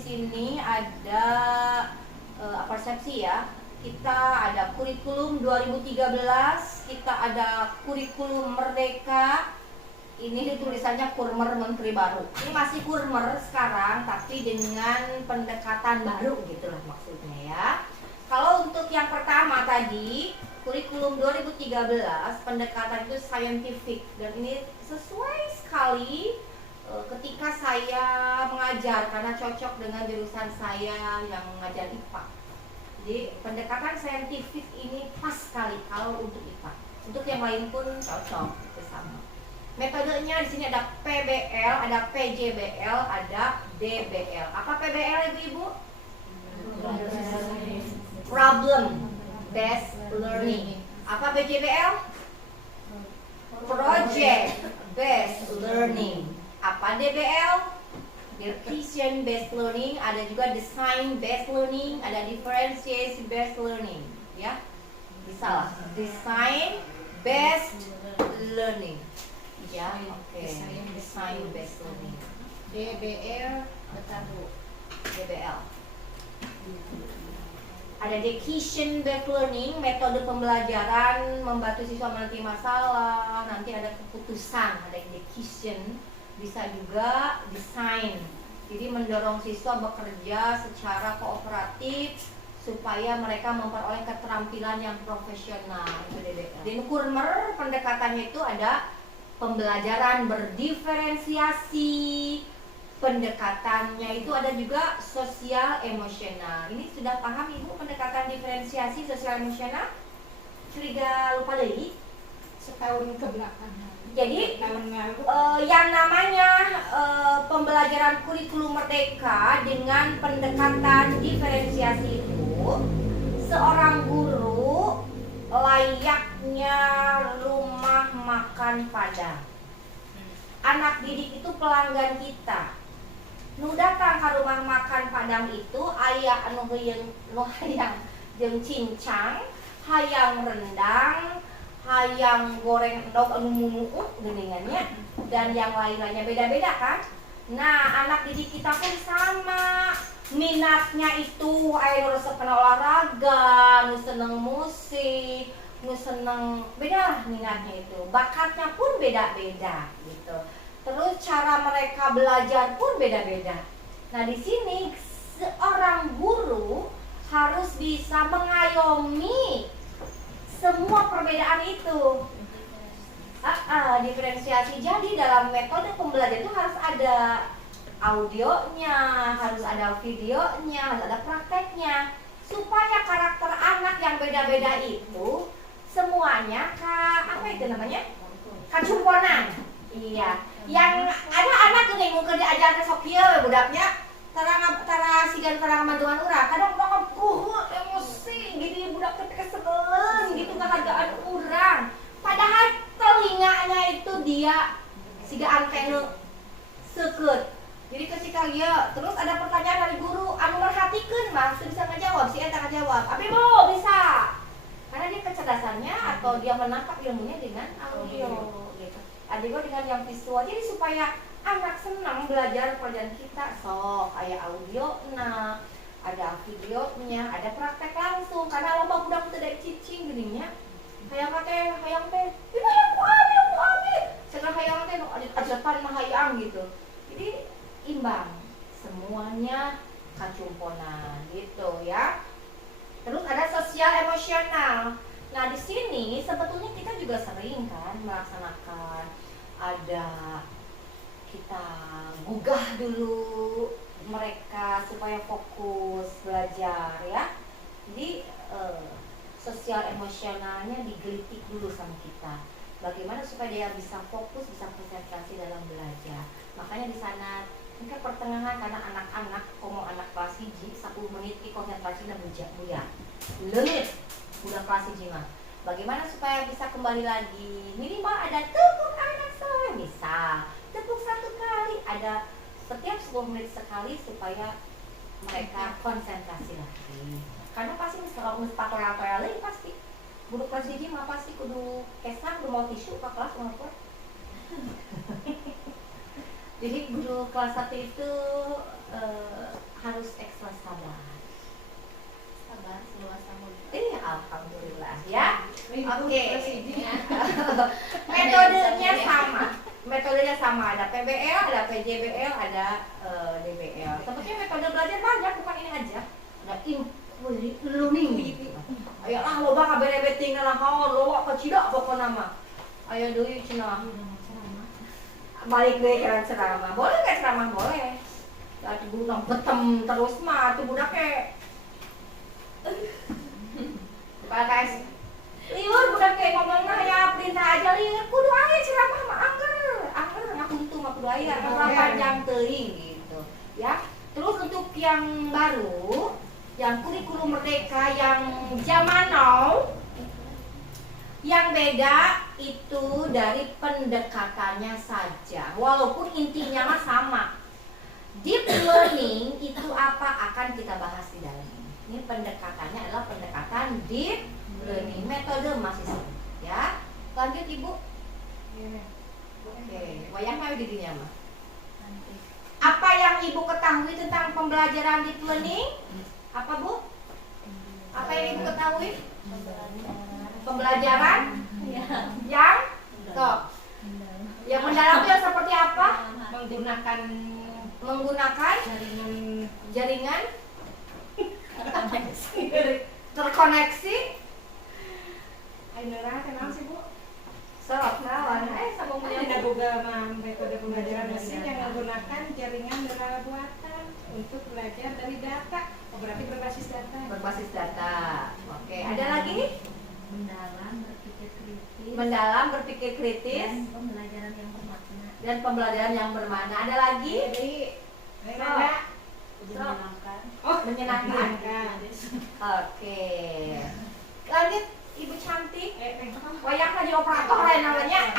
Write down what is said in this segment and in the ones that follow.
sini ada persepsi ya. Kita ada kurikulum 2013, kita ada kurikulum Merdeka. Ini tulisannya Kurmer Menteri Baru. Ini masih Kurmer sekarang, tapi dengan pendekatan baru gitulah maksudnya ya. Kalau untuk yang pertama tadi, kurikulum 2013, pendekatan itu scientific, dan ini sesuai sekali ketika saya mengajar karena cocok dengan jurusan saya yang mengajar IPA. Jadi pendekatan saintifik ini pas sekali kalau untuk IPA. Untuk yang lain pun cocok, itu sama. Metodenya di sini ada PBL, ada PJBL, ada DBL. Apa PBL ibu-ibu? Problem based learning. Apa PJBL? Project based learning. Apa DBL? Decision based learning. Ada juga design based learning, ada differentiation based learning. Ya, bisa lah. Design based learning. Ya, oke. Design based learning. DBL atau DBL. Ada decision based learning, metode pembelajaran membantu siswa mengerti masalah. Nanti ada keputusan, ada decision. Bisa juga design. Jadi mendorong siswa bekerja secara kooperatif supaya mereka memperoleh keterampilan yang profesional. Itu DBL. Di Kurmer pendekatannya itu ada pembelajaran berdiferensiasi, pendekatannya itu ada juga sosial emosional. Ini sudah paham ibu pendekatan diferensiasi sosial emosional? Curiga lupa lagi? setahun ke belakang. Jadi tahun lalu yang namanya pembelajaran kurikulum Merdeka dengan pendekatan diferensiasi itu, seorang guru layaknya rumah makan Padang. Anak didik itu pelanggan kita. Nu datang ke rumah makan Padang itu aya anu hayang jeung cincang, hayang rendang, hayang goreng endog anu mumuut geuningannya, dan yang lain-lainnya beda-beda kan. Nah, anak didik kita pun sama. Minatnya itu aya nu resep kena olahraga, nu seneng musik, nu seneng, beda lah minatnya itu. Bakatnya pun beda-beda gitu. Terus cara mereka belajar pun beda-beda. Nah, di sini seorang guru harus bisa mengayomi semua perbedaan itu. Diferensiasi. Jadi dalam metode pembelajaran itu harus ada audionya, harus ada videonya, harus ada prakteknya, supaya karakter anak yang beda-beda itu semuanya apa itu namanya? Kacumponan. Iya. Yang ada anak tuh nih mau kerja ajaran sok kieu budaknya tara sigan tara ngamanduan urang. Kadang banget emosi gini budak teh kesebelen gitu kehargaan urang. Padahal telinganya itu dia siga antena seukeut. Jadi ketika dia terus ada pertanyaan dari guru anu merhatikeun mah bisa ngajawab, si eta ngajawab. Abi Bu bisa. Karena dia kecerdasannya atau dia menangkap ilmunya dengan audio gitu. Ada juga dengan yang visual. Jadi supaya anak senang belajar pelajaran kita, sok aya audio, nah ada videonya, ada praktek langsung. Karena lomba budak teu da cicing geuninnya. Hayang teh, ini hayang ku abi. Segala hayang teh nu ajepan mah hayang gitu. Jadi imbang, semuanya kacumponan gitu ya. Terus ada sosial emosional. Nah, di sini sebetulnya kita juga sering kan melaksanakan ada kita gugah dulu mereka supaya fokus belajar ya. Jadi sosial emosionalnya digelitik dulu sama kita. Bagaimana supaya dia bisa fokus, bisa konsentrasi dalam belajar. Makanya di sana ini pertengahan karena anak-anak, komo anak kelas 1 10 menit konsentrasi dan buya. Lelit udah kelas 1 mah. Bagaimana supaya bisa kembali lagi? Minimal ada tepuk anak saya bisa. Tepuk 1 kali, ada setiap 10 menit sekali supaya mereka konsentrasi lagi. Karena pasti kalau pakai lagi pasti guru kelas 1 mah pasti kudu kesan, kudu mau tisu ke kelas ngapa. Jadi guru kelas 1 itu harus Oke. Metodenya sama. Metodenya sama, ada PBL, ada PJBL, ada DBL. Sebetulnya metode belajar banyak, bukan ini aja. Ada learning. Ayolah loba kabeh beting lah haon loba ka cida pokona mah. Ayo deui cenah. Balik deui ke ceramah. Boleh enggak ceramah boleh. Da budak betem terus mah tuh budak ke. Guys. Liur budak kayak ngomongna ya perintah aja liur kudu aya ceramah mah angker ngakuntu mah kudu aya panjang teuing gitu ya. Terus untuk yang baru, yang kurikulum merdeka yang zaman now, yang beda itu dari pendekatannya saja. Walaupun intinya mah sama. Deep learning itu apa akan kita bahas di dalam ini. Ini pendekatannya adalah pendekatan deep learning, metode masih sama ya. Lanjut Ibu. Oke, wayang mah didinya mah. Apa yang Ibu ketahui tentang pembelajaran deep learning? Apa Bu? Apa yang Ibu ketahui? Pembelajaran yang yang mendalam itu seperti apa? Menggunakan jaringan terkoneksi. Ayeuna kenal sih Bu? Sok naon? Sabung punya Ada boga metode pembelajaran mesin yang menggunakan jaringan neural buatan untuk belajar dari data. Oh, berarti berbasis data. Berbasis data. Oke, ada lagi? Mendalam, berpikir kritis, Dan pembelajaran yang bermakna. pembelajaran yang bermakna. Ada lagi? Jadi, Menyenangkan. Menyenangkan. Oke. Lanjut Ibu cantik. Wayang lagi operator ya namanya.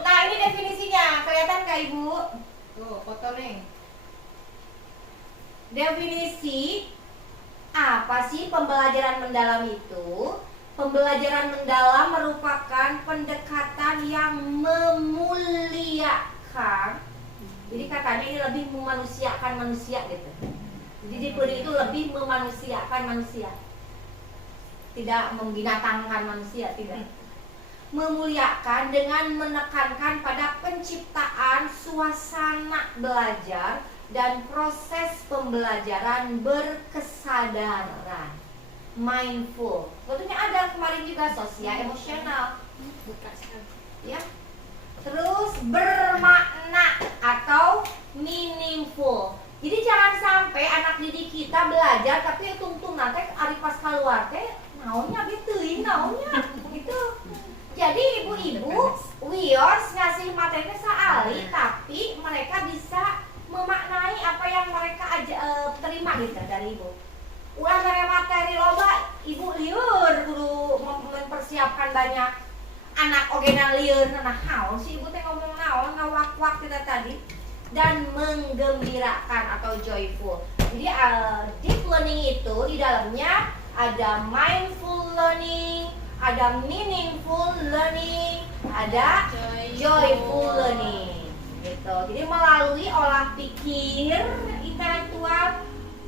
Nah, ini definisinya. Kelihatan nggak Ibu? Tuh, foto nih. Definisi apa sih pembelajaran mendalam itu? Pembelajaran mendalam merupakan pendekatan yang memuliakan. Jadi katanya ini lebih memanusiakan manusia gitu. Jadi deep learning itu lebih memanusiakan manusia. Tidak membinatangkan manusia, tidak. Memuliakan dengan menekankan pada penciptaan suasana belajar dan proses pembelajaran berkesadaran, mindful. Sebetulnya ada kemarin juga sosial emosional, ya. Terus bermakna atau meaningful. Jadi jangan sampai anak didik kita belajar tapi tungtung nanti ari pas keluar teh naonnya gitu, naonnya gitu. Jadi ibu-ibu wios ngasih materi saali tapi mereka bisa memaknai apa yang mereka terima gitu dari ibu. Ulah mere materi loba, ibu liur kudu mempersiapkan banyak anak ogena liur. Nah, naon sih ibu teh ngomong naon ngawak-wak kita tadi dan menggembirakan atau joyful. Jadi deep learning itu di dalamnya ada mindful learning, ada meaningful learning, ada joyful learning. Gitu. Jadi melalui olah pikir intelektual,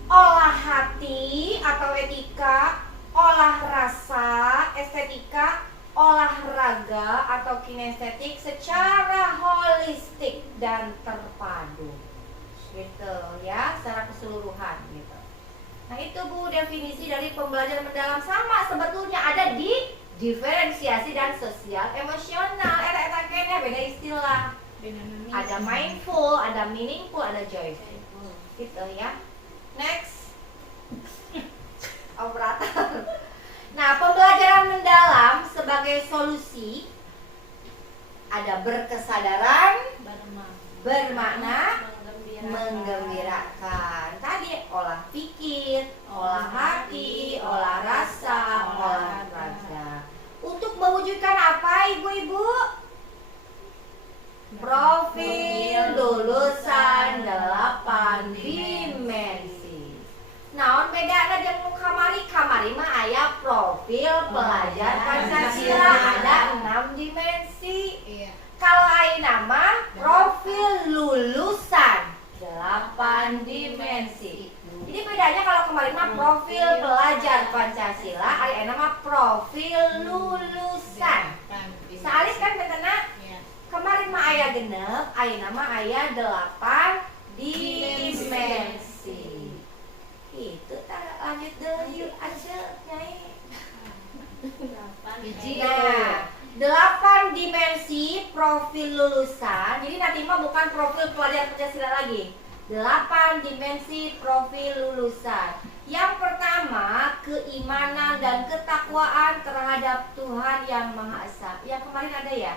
olah hati atau etika, olah rasa estetika, olahraga atau kinestetik secara holistik dan terpadu. Gitu ya, secara keseluruhan gitu. Nah, itu Bu definisi dari pembelajaran mendalam, sama sebetulnya ada di diferensiasi dan sosial emosional. Eta kene beda istilah. Ada mindful, ada meaningful, ada joyful. Gitu ya. Next. Operator. Nah, pembelajaran mendalam sebagai solusi ada berkesadaran, bermakna, menggembirakan. Tadi olah pikir, olah hati, olah rasa, olahraga. Untuk mewujudkan apa ibu-ibu? Profil lulusan 8 dimensi. Naon bedana jeung kamari mah aya profil pelajar Pancasila ada 6 dimensi. Iya. Kalau ayeuna mah profil lulusan 8 8 dimensi. Jadi bedanya kalau kemarin mah profil pelajar Pancasila, hari ini mah profil lulusan. Salis kan betena? Kemarin mah aya genep, ayeuna mah aya 8 dimensi. Itu tak lanjut deui aja Nyai. Nah, 8 dimensi profil lulusan. Jadi nanti mah bukan profil pelajar Pancasila lagi. 8 dimensi profil lulusan. Yang pertama, keimanan dan ketakwaan terhadap Tuhan Yang Maha Esa. Yang kemarin ada ya?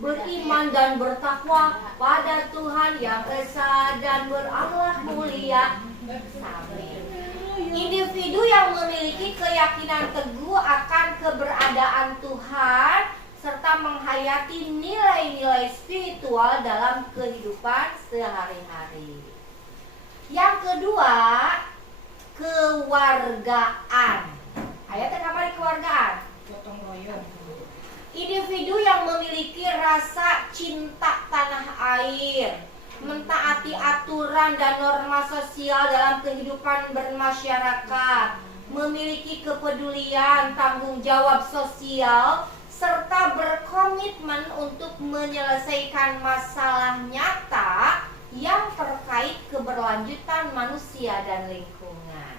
Beriman dan bertakwa pada Tuhan Yang Esa dan berakhlak mulia. Amin. Individu yang memiliki keyakinan teguh akan keberadaan Tuhan serta menghayati nilai-nilai spiritual dalam kehidupan sehari-hari. Yang kedua, kewargaan. Ayatnya kamari kewargaan. Gotong royong. Individu yang memiliki rasa cinta tanah air, mentaati aturan dan norma sosial dalam kehidupan bermasyarakat, memiliki kepedulian, tanggung jawab sosial, serta berkomitmen untuk menyelesaikan masalah nyata yang terkait keberlanjutan manusia dan lingkungan.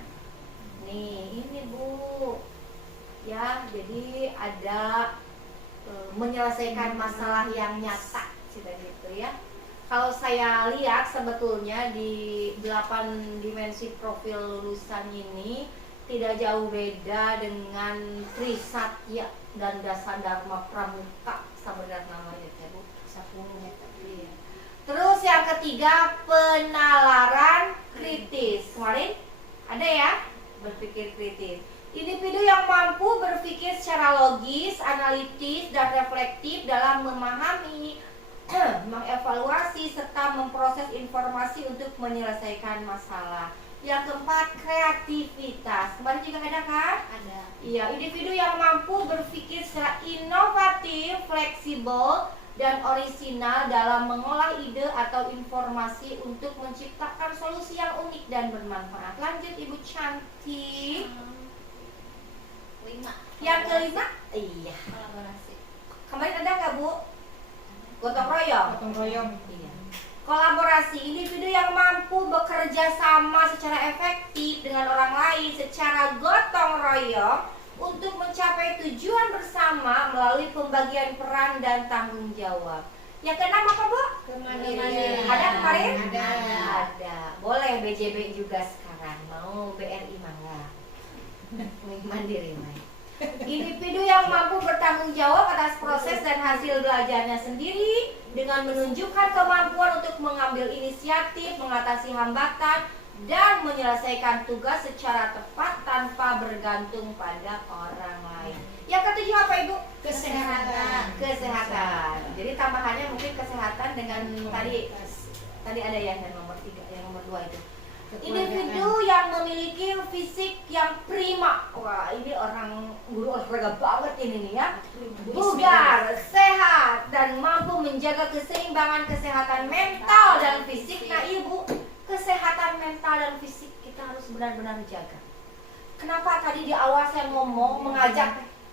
Nih, ini Bu. Ya, jadi ada menyelesaikan masalah yang nyata, gitu ya. Kalau saya lihat sebetulnya di 8 dimensi profil lulusan ini tidak jauh beda dengan Trisatya dan Dasa Dharma Pramuka sebenarnya namanya Bu. Terus yang ketiga, penalaran kritis. Kemarin ada ya, berpikir kritis. Individu yang mampu berpikir secara logis, analitis, dan reflektif dalam memahami, mengevaluasi, serta memproses informasi untuk menyelesaikan masalah. Yang keempat, kreativitas. Kemarin juga ada kan? Ada. Iya, individu yang mampu berpikir secara inovatif, fleksibel, dan orisinal dalam mengolah ide atau informasi untuk menciptakan solusi yang unik dan bermanfaat. Lanjut Ibu cantik. 5. Yang kelima, iya. Kolaborasi. Kemarin ada nggak Bu? Gotong royong. Gotong royong. Iya. Kolaborasi, individu yang mampu bekerja sama secara efektif dengan orang lain secara gotong royong untuk mencapai tujuan bersama melalui pembagian peran dan tanggung jawab. Yang keenam apa Bu? Kemandirian. Ada kemarin? Ada. Ada. Boleh BJB juga sekarang. Mau BRI mangga. Mandiri Mai. Individu yang mampu bertanggung jawab atas proses dan hasil belajarnya sendiri dengan menunjukkan kemampuan untuk mengambil inisiatif, mengatasi hambatan, dan menyelesaikan tugas secara tepat tanpa bergantung pada orang lain. Yang ketujuh apa Ibu? Kesehatan. Kesehatan. Jadi tambahannya mungkin kesehatan dengan tadi ada yang nomor 3, yang nomor 2 itu. Individu yang memiliki fisik yang prima. Wah, ini orang guru olahraga banget ini nih ya. Bugar, sehat, dan mampu menjaga keseimbangan kesehatan mental dan fisik. Nah Ibu, kesehatan mental dan fisik kita harus benar-benar jaga. Kenapa tadi di awal saya ngomong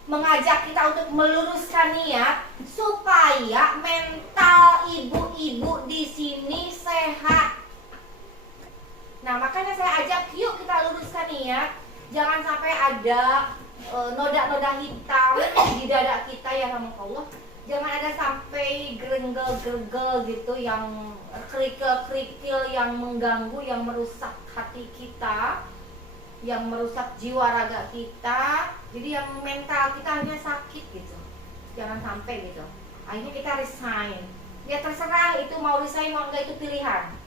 mengajak kita untuk meluruskan niat supaya mental ibu-ibu di sini sehat. Nah makanya saya ajak yuk kita luruskan niat. Jangan sampai ada noda-noda hitam di dada kita ya sama Allah. Jangan ada sampai gerengel-gerengel gitu yang kerikil-kerikil yang mengganggu, yang merusak hati kita, yang merusak jiwa raga kita. Jadi yang mental kita hanya sakit gitu. Jangan sampai gitu. Akhirnya kita resign. Ya terserah itu mau resign mau enggak itu pilihan.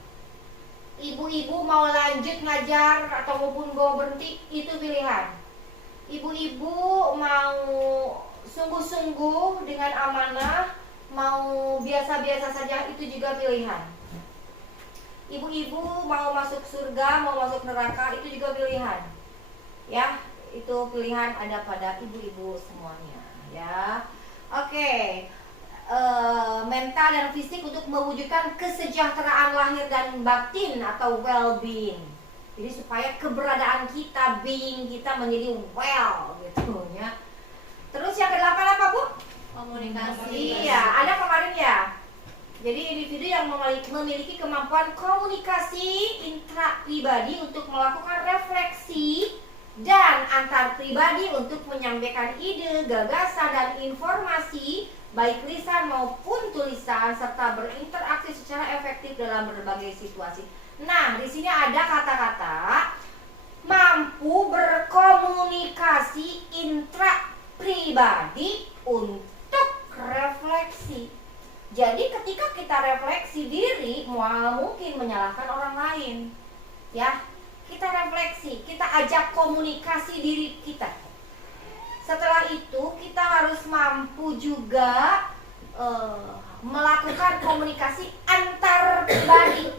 Ibu-ibu mau lanjut ngajar atau maupun mau berhenti itu pilihan. Ibu-ibu mau sungguh-sungguh dengan amanah, mau biasa-biasa saja itu juga pilihan. Ibu-ibu mau masuk surga, mau masuk neraka itu juga pilihan. Ya, itu pilihan ada pada ibu-ibu semuanya ya. Oke. mental dan fisik untuk mewujudkan kesejahteraan lahir dan batin atau well-being. Jadi supaya keberadaan kita, being kita menjadi well gitu ya. Terus yang ke-8 apa Bu? Komunikasi. Iya, ada kemarin ya. Jadi individu yang memiliki kemampuan komunikasi intrapribadi untuk melakukan refleksi dan antar pribadi untuk menyampaikan ide, gagasan dan informasi baik lisan maupun tulisan serta berinteraksi secara efektif dalam berbagai situasi. Nah, di sini ada kata-kata mampu berkomunikasi intrapribadi untuk refleksi. Jadi ketika kita refleksi diri, mungkin menyalahkan orang lain. Ya, kita refleksi, kita ajak komunikasi diri kita. Setelah itu kita harus mampu juga melakukan komunikasi antar pribadi.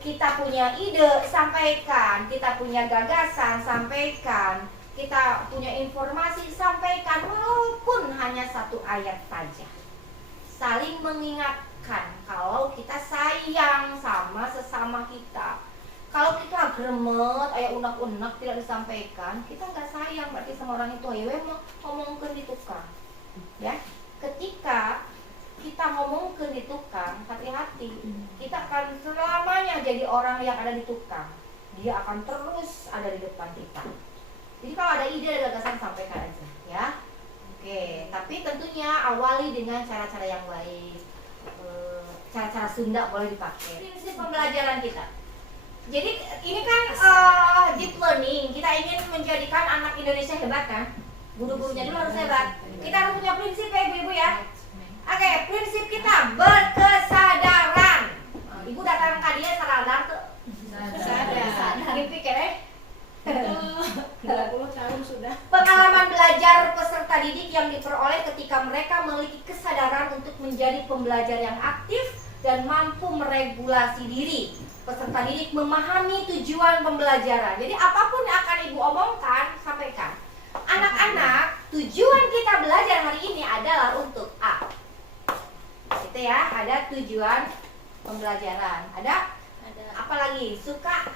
Kita punya ide, sampaikan. Kita punya gagasan, sampaikan. Kita punya informasi, sampaikan. Walaupun hanya satu ayat saja. Saling mengingatkan kalau kita sayang sama sesama kita. Kalau kita gremet, ayah unek-unek tidak disampaikan, kita nggak sayang berarti sama orang itu. Ayo ngomongkan di tukang, ya. Ketika kita ngomongkan di tukang, hati-hati. Kita akan selamanya jadi orang yang ada di tukang. Dia akan terus ada di depan kita. Jadi kalau ada ide, ada gagasan, sampaikan aja, ya. Oke, tapi tentunya awali dengan cara-cara yang baik. Cara-cara Sunda boleh dipakai. Prinsip pembelajaran kita. Jadi ini kan deep learning, kita ingin menjadikan anak Indonesia hebat kan? Guru-gurunya dulu harus hebat. Kita harus punya prinsip ya ibu-ibu ya. Oke, prinsip kita berkesadaran. Ibu datang ke dia sadar tuh. Sadar. Mimpi kere. 20 tahun sudah. Pengalaman belajar peserta didik yang diperoleh ketika mereka memiliki kesadaran untuk menjadi pembelajar yang aktif dan mampu meregulasi diri. Peserta didik memahami tujuan pembelajaran. Jadi apapun yang akan ibu omongkan, sampaikan. Anak-anak, tujuan kita belajar hari ini adalah untuk A. Gitu ya, ada tujuan pembelajaran. Ada apa lagi? Suka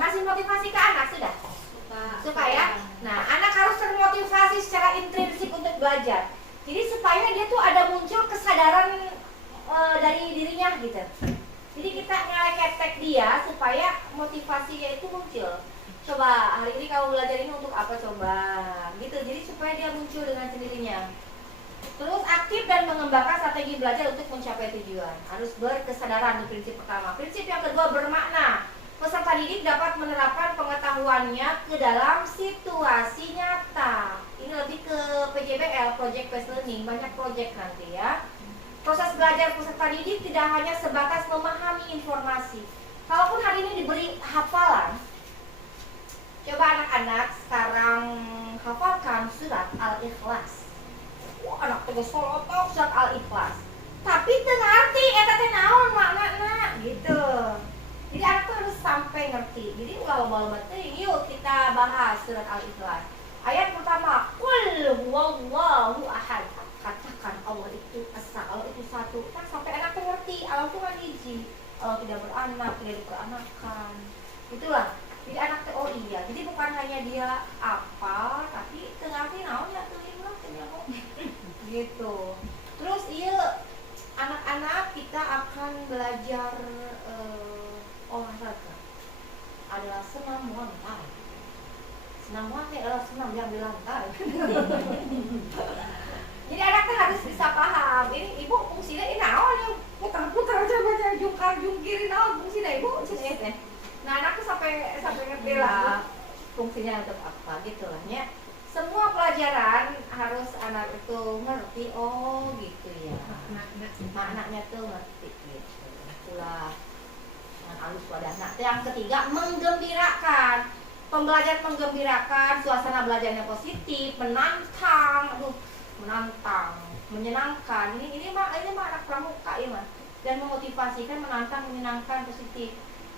ngasih motivasi ke anak sudah? Suka ya? Nah, anak harus termotivasi secara intrinsik untuk belajar. Jadi supaya dia tuh ada muncul kesadaran dari dirinya gitu. Jadi kita ngeleketek dia supaya motivasinya itu muncul. Coba hari ini kamu belajar ini untuk apa coba? Gitu. Jadi supaya dia muncul dengan sendirinya. Terus aktif dan mengembangkan strategi belajar untuk mencapai tujuan. Harus berkesadaran di prinsip pertama. Prinsip yang kedua bermakna. Peserta didik dapat menerapkan pengetahuannya ke dalam situasi nyata. Ini lebih ke PJBL, Project Based Learning. Banyak project nanti ya. Proses belajar peserta didik tidak hanya sebatas memahami informasi. Kalaupun hari ini diberi hafalan, coba anak-anak sekarang hafalkan surat Al-Ikhlas. Wah, anak tegas solotok surat Al-Ikhlas. Tapi tengah arti, eta teh naon makna gitu. Jadi anak tuh harus sampai ngerti. Jadi ulah yuk kita bahas surat Al-Ikhlas. Ayat pertama, Qul huwallahu ahad. Katakan Allah itu esa, Allah itu satu. Kan sampai anak tuh ngerti, Allah tuh kan hiji. Allah tidak beranak, tidak diperanakan. Itulah. Jadi anak tuh oh iya. Jadi bukan hanya dia apa, tapi tengah arti naon ya tuh gitu. Terus iya anak-anak kita akan belajar olahraga adalah senam lantai. Senam lantai adalah senam yang di lantai. Jadi anak harus bisa paham. Ini ibu fungsinya ini naon ya putar-putar coba jungkir-jungkir naon fungsinya ibu sini teh. Nah anak tuh sampai ngerti lah fungsinya untuk apa gitu lah ya. Semua pelajaran harus anak itu ngerti, oh gitu ya. Maknanya tuh ngerti gitu. Itulah dengan alus wadahna. Yang ketiga, menggembirakan. Pembelajaran menggembirakan, suasana belajarnya positif, menantang, menyenangkan. Ini mah anak pramuka ya mah. Dan memotivasi kan menantang, menyenangkan, positif.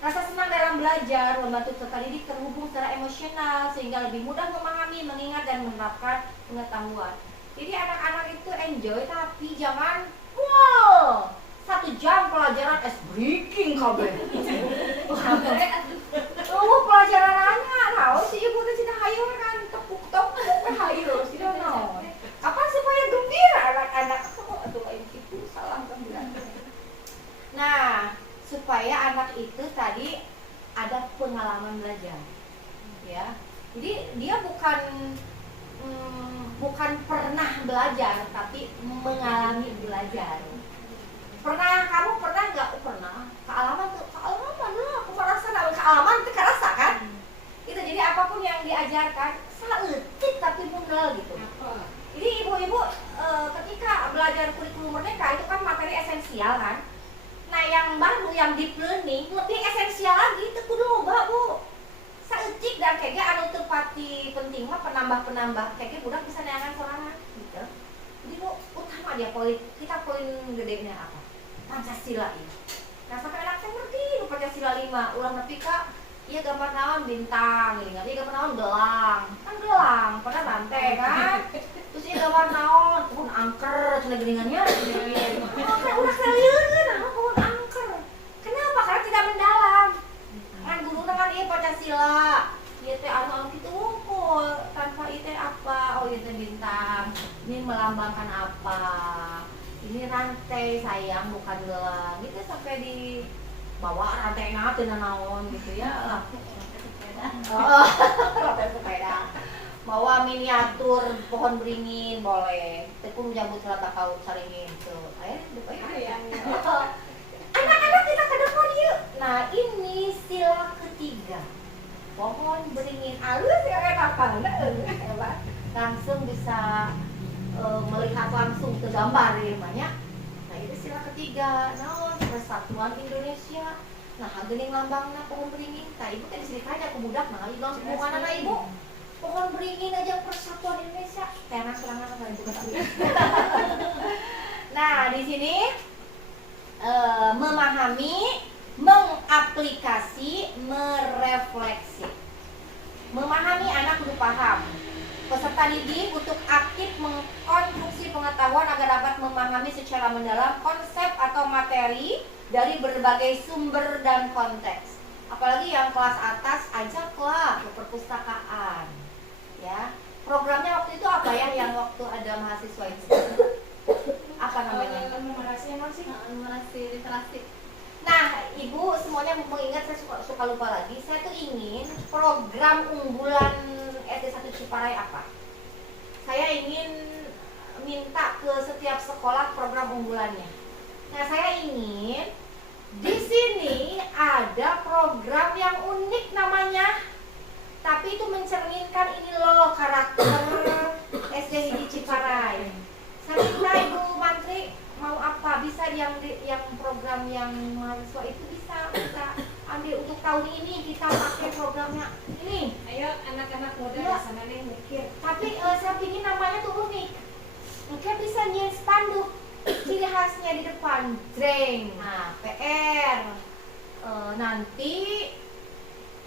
Rasa senang dalam belajar membantu peserta didik terhubung secara emosional sehingga lebih mudah memahami, mengingat dan menerapkan pengetahuan. Jadi anak-anak itu enjoy tapi jangan Wow, 1 jam pelajaran es breaking kabeh. Pelajaran nanya, nah si ibu teh cina hayu kan tepuk-tepuk hayu sih naon. Apa supaya gembira anak-anak? Aduh itu salah gembira. Nah, supaya anak itu tadi ada pengalaman belajar. Ya. Jadi dia bukan pernah belajar tapi mengalami belajar. Kamu pernah nggak? Pernah. Kealaman lah. Aku merasa kealaman itu kerasa kan? Itu jadi apapun yang diajarkan saeutik tapi bener gitu. Jadi ibu-ibu ketika belajar kurikulum merdeka itu kan materi esensial kan. Nah yang baru yang deep learning lebih esensial lagi itu kudu loba Bu. Saeutik dan kayaknya anu teu pati penting mah penambah kayaknya budak bisa neangan sorangan gitu. Jadi Bu utama dia poin gedenya apa? Pancasila ini. Nah sampai anak saya ngerti Pancasila 5 ulang nepi ka iya gambar naon bintang gini ngerti gambar naon gelang kan gelang pada rantai kan terus iya gambar naon pohon angker cina geningannya kan udah serius kan pohon angker kenapa? Karena tidak mendalam kan guru kan iya Pancasila iya teh anu gitu wungkul tanpa itu apa oh iya teh bintang ini melambangkan apa ini rantai sayang bukan gelang gitu sampai di bawa rantai teu naon gitu ya lah. Rantai sepeda. Bawa miniatur pohon beringin boleh. Teu pun jambut selata kau saringin tuh. Aya depan ya. Anak-anak kita ke depan yuk. Nah, ini sila ketiga. Pohon beringin alus ya kayak apa? Langsung bisa melihat langsung ke gambar ya banyak. Nah itu sila ketiga, naon Persatuan Indonesia. Nah geuning lambangna pohon beringin. Nah ibu teh diceritanya ke budak nah ibu langsung hubunganna ibu. Pohon beringin aja Persatuan Indonesia. Tenan serangan ka ibu kata. Nah di sini memahami, mengaplikasi, merefleksi. Memahami anak kudu paham. Peserta didik untuk aktif mengkonstruksi pengetahuan agar dapat memahami secara mendalam konsep atau materi dari berbagai sumber dan konteks. Apalagi yang kelas atas, ajaklah ke perpustakaan. Ya, programnya waktu itu apa ya? Yang waktu ada mahasiswa itu apa namanya? Numerasi literasi. Nah, ibu semuanya mengingat saya suka lupa lagi. Saya tuh ingin program unggulan SD 1 Ciparai apa? Saya ingin minta ke setiap sekolah program unggulannya. Nah, saya ingin di sini ada program yang unik namanya, tapi itu mencerminkan ini loh karakter SD di Ciparai. Saya minta Ibu Mantri mau apa bisa yang program yang mahasiswa itu bisa ambil untuk tahun ini kita pakai programnya ini. Ayo anak-anak muda Ya. di sana nih mikir. Tapi saya ingin namanya tuh unik. Mungkin bisa nyiin spanduk ciri khasnya di depan dreng. Nah PR nanti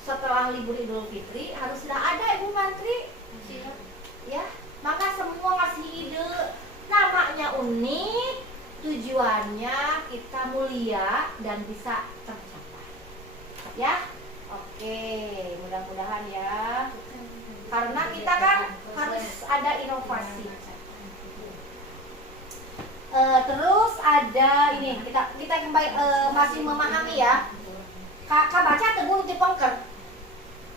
setelah libur Idul Fitri harus sudah ada Ibu Mantri. Ya, maka semua ngasih ide namanya unik. Tujuannya kita mulia dan bisa tercapai. Ya, oke, mudah-mudahan ya. Karena kita kan harus ada inovasi. Terus ada ini kita kembali masih memahami ya. Kak baca teguh di pengker.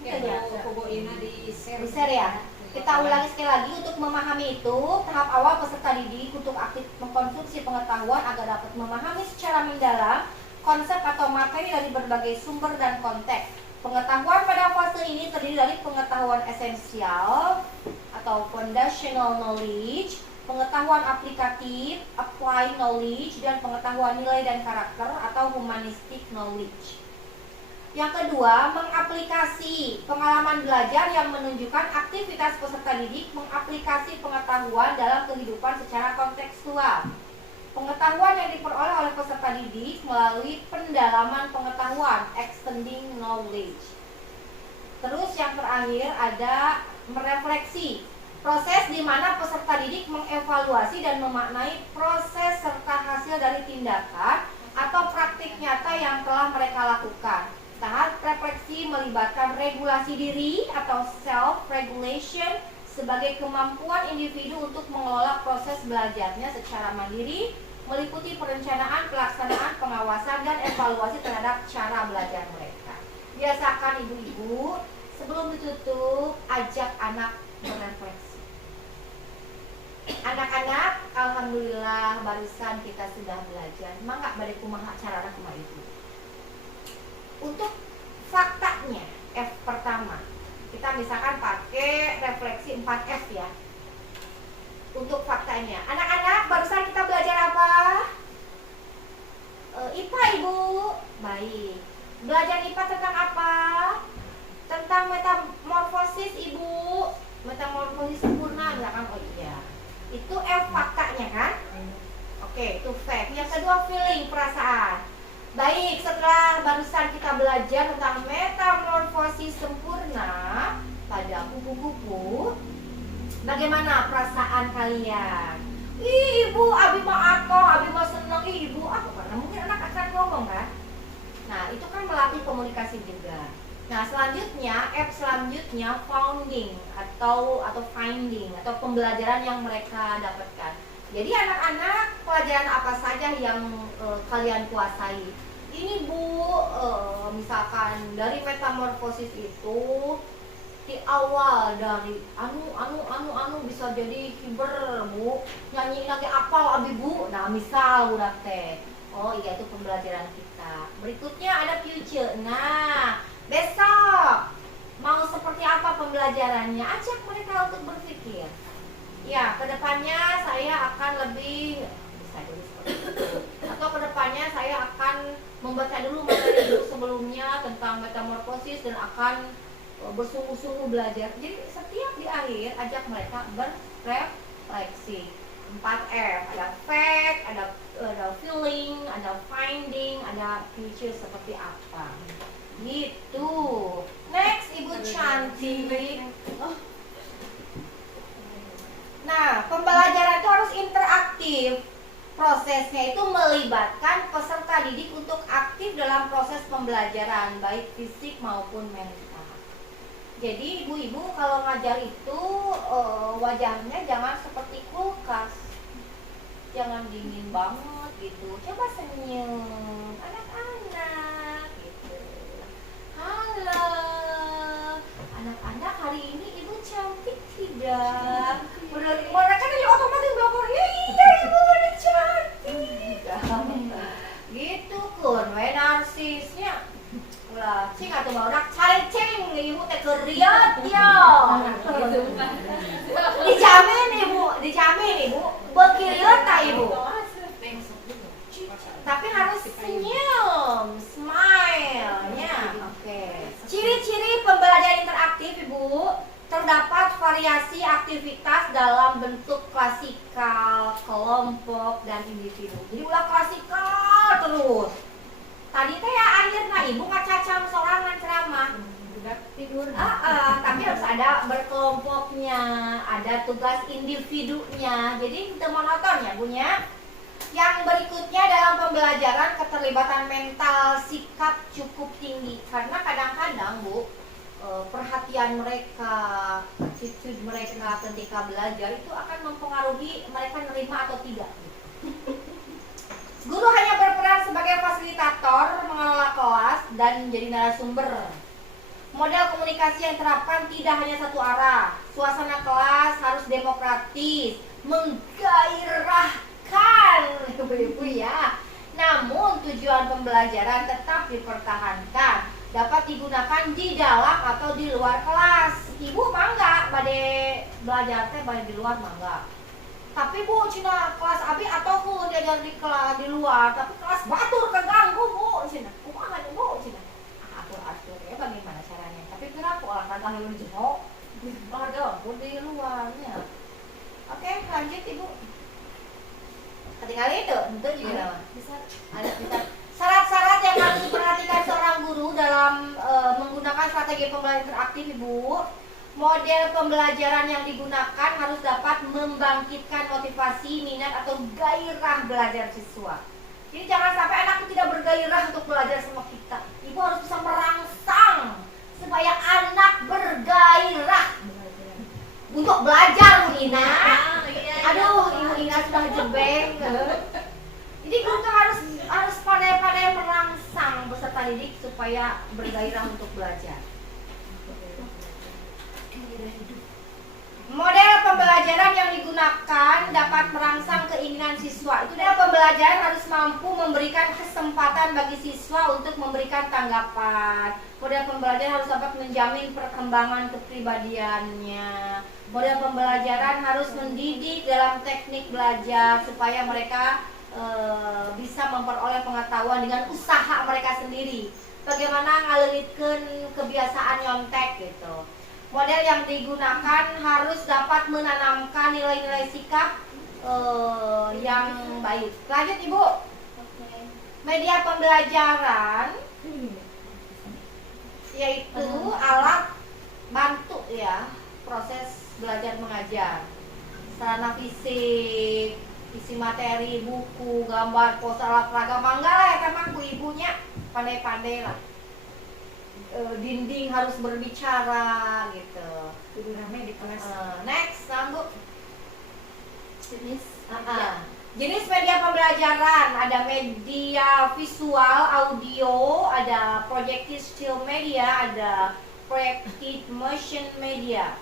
Ya, kubu ini di Share ya. Kita ulangi sekali lagi untuk memahami itu. Tahap awal peserta didik untuk aktif mengkonstruksi pengetahuan agar dapat memahami secara mendalam konsep atau materi dari berbagai sumber dan konteks. Pengetahuan pada fase ini terdiri dari pengetahuan esensial atau foundational knowledge, pengetahuan aplikatif, applied knowledge, dan pengetahuan nilai dan karakter atau humanistic knowledge. Yang kedua, mengaplikasi pengalaman belajar yang menunjukkan aktivitas peserta didik mengaplikasi pengetahuan dalam kehidupan secara kontekstual. Pengetahuan yang diperoleh oleh peserta didik melalui pendalaman pengetahuan, extending knowledge. Terus yang terakhir ada merefleksi, Proses di mana peserta didik mengevaluasi dan memaknai proses serta hasil dari tindakan atau praktik nyata yang telah mereka lakukan. Tahap refleksi melibatkan regulasi diri atau self-regulation sebagai kemampuan individu untuk mengelola proses belajarnya secara mandiri, meliputi perencanaan, pelaksanaan, pengawasan, dan evaluasi terhadap cara belajar mereka. Biasakan ibu-ibu sebelum ditutup, ajak anak berefleksi. Anak-anak, alhamdulillah barusan kita sudah belajar. Mangga balik kumaha cara anak kumaha itu. Untuk faktanya, F pertama, kita misalkan pakai refleksi 4F ya. Untuk faktanya, anak-anak barusan kita belajar apa? IPA ibu. Baik. Belajar IPA tentang apa? Tentang metamorfosis ibu. Metamorfosis sempurna misalkan. Oh iya, itu F faktanya kan? Oke, itu fact. Yang kedua feeling, perasaan. Baik, setelah barusan kita belajar tentang metamorfosis sempurna pada kupu-kupu, bagaimana perasaan kalian? Ih, ibu, abi mah atau, abi mah seneng. Ih, ibu, aku karena mungkin anak akan ngomong kan? Nah, itu kan melatih komunikasi juga. Nah, selanjutnya, F selanjutnya founding atau finding atau pembelajaran yang mereka dapatkan. Jadi anak-anak, pelajaran apa saja yang kalian kuasai? Ini bu, misalkan dari metamorfosis itu di awal dari anu bisa jadi hiber bu, nyanyi lagi apal abi bu. Nah misal udah teh, oh iya itu pembelajaran kita. Berikutnya ada future. Nah besok mau seperti apa pembelajarannya? Ajak mereka untuk berpikir. Ya, kedepannya saya akan lebih bisa dulu seperti itu. Atau kedepannya saya akan membaca dulu materi dulu sebelumnya tentang metamorfosis dan akan bersungguh-sungguh belajar. Jadi setiap di akhir ajak mereka berrefleksi. 4F, ada fact, ada feeling, ada finding, ada future seperti apa. Gitu. Next, Ibu cantik. Nah, pembelajaran itu harus interaktif. Prosesnya itu melibatkan peserta didik untuk aktif dalam proses pembelajaran, baik fisik maupun mental. Jadi ibu-ibu kalau ngajar itu wajahnya jangan seperti kulkas, jangan dingin banget gitu. Coba senyum, anak-anak gitu. Halo, anak-anak hari ini ibu cantik tidak? Mereka kan otomatis bilang, iya ibu udah cantik. Gitu kun, narsisnya. Ulah, cing atuh barudak caleceng ibu teh keriat ya. Dijamin ibu, bekiriat tak ibu. Tapi harus senyum, smile-nya. Oke. Ciri-ciri pembelajaran interaktif ibu, terdapat variasi aktivitas dalam bentuk klasikal, kelompok, dan individu. Jadi ulah klasikal terus. Tadi teh ya akhirnya ibu ngacacam sorangan ceramah. Udah tidur. Tapi harus ada berkelompoknya, ada tugas individunya. Jadi kita monoton ya bunya. Yang berikutnya dalam pembelajaran keterlibatan mental sikap cukup tinggi karena kadang-kadang bu perhatian mereka, attitude mereka ketika belajar itu akan mempengaruhi mereka nerima atau tidak. Guru hanya berperan sebagai fasilitator, mengelola kelas, dan menjadi narasumber. Model komunikasi yang diterapkan tidak hanya satu arah. Suasana kelas harus demokratis, menggairahkan, ibu-ibu ya. Namun tujuan pembelajaran tetap dipertahankan, dapat digunakan di dalam atau di luar kelas. Ibu mangga bade belajar teh bade di luar mangga. Tapi bu, cina kelas abi atau bu diajar di kelas di luar, tapi kelas batur keganggu bu, cina. Kumaha bu, cina. Atur ya bagaimana caranya? Tapi kenapa olahraga lu jero? Olahraga bu di luarnya. Oke, lanjut ibu. Ketinggalan itu juga bisa ada bisa. Syarat-syarat yang harus diperhatikan seorang guru dalam menggunakan strategi pembelajaran interaktif ibu, Model pembelajaran yang digunakan harus dapat membangkitkan motivasi, minat atau gairah belajar siswa. Jadi jangan sampai anak itu tidak bergairah untuk belajar sama kita. Ibu harus bisa merangsang supaya anak bergairah untuk belajar, Bu Ina. Aduh, Ibu Ina sudah jebeng. Jadi guru tuh harus pandai-pandai merangsang peserta didik supaya bergairah untuk belajar. Model pembelajaran yang digunakan dapat merangsang keinginan siswa. Itu dia, pembelajaran harus mampu memberikan kesempatan bagi siswa untuk memberikan tanggapan. Model pembelajaran harus dapat menjamin perkembangan kepribadiannya. Model pembelajaran harus mendidik dalam teknik belajar supaya mereka bisa memperoleh pengetahuan dengan usaha mereka sendiri. Bagaimana ngalengitkeun kebiasaan nyontek gitu. Model yang digunakan harus dapat menanamkan nilai-nilai sikap yang baik. Lanjut Ibu. Media pembelajaran yaitu alat bantu ya proses belajar mengajar. Sarana fisik, isi materi, buku, gambar, poster, alat peraga, mangga lah ya teman ku ibunya pandai-pandai lah. Dinding harus berbicara gitu. Kudu rame di kelas. Next, Bu. Jenis Jenis media pembelajaran ada media visual, audio, ada projected still media, ada projected motion media.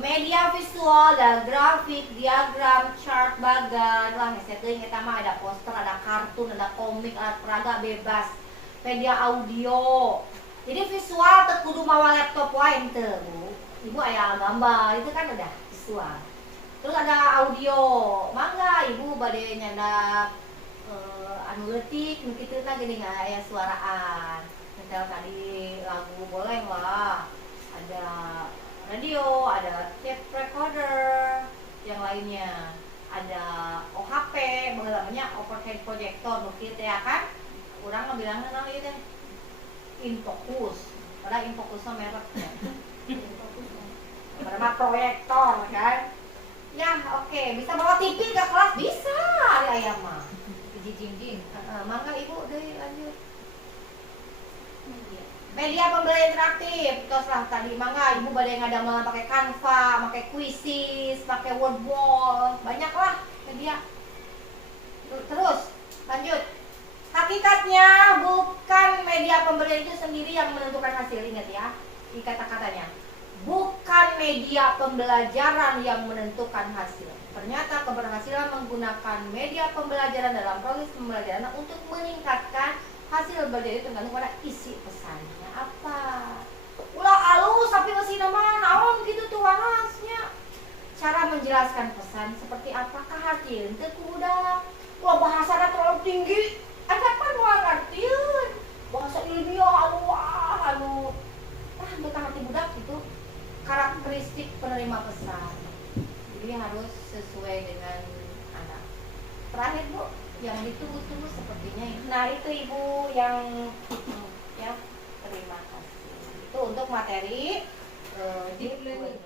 Media visual ada grafik, diagram, chart, bagan, lah setting eta mah ada poster, ada kartun, ada komik, alat peraga bebas. Media audio. Jadi visual teu kudu mawa laptop wae teu, Bu. Ibu aya gambar, itu kan udah visual. Terus ada audio. Mangga Ibu bade nyandak anu leutik nu kitu teh geuning aya suaraan. Misal tadi lagu boleh lah. Ada radio, ada tape recorder, yang lainnya. Ada OHP, namanya overhead projector nu kitu ya kan? Urang mah bilangna naon ieu teh? Infocus, padahal Infocusnya mereknya. Padahal proyektor kan. Ya oke, bisa bawa TV ke kelas bisa ari aya mah. Hiji-hiji. Mangga Ibu deui lanjut. Media pembelajaran interaktif, terus lah tadi mangga Ibu bade ngadamel pakai Canva, pakai Quizzes, pakai Word Wall, banyak lah media. Terus lanjut. Hakikatnya bukan media pembelajaran itu sendiri yang menentukan hasil, ingat ya, di kata-katanya. Bukan media pembelajaran yang menentukan hasil. Ternyata keberhasilan menggunakan media pembelajaran dalam proses pembelajaran untuk meningkatkan hasil belajar itu tergantung pada isi pesannya apa. Ulah alus tapi masih nama naon gitu tuh warasnya. Cara menjelaskan pesan seperti apakah hasil teu kuda. Wah bahasana terlalu tinggi. Ada apa nu ngartieun? Bahasa ilmiah anu teu hati budak gitu. Karakteristik penerima pesan. Jadi harus sesuai dengan anak. Terakhir Bu, yang ditunggu-tunggu sepertinya ini. Nah itu Ibu yang ya terima kasih. Itu untuk materi deep learning.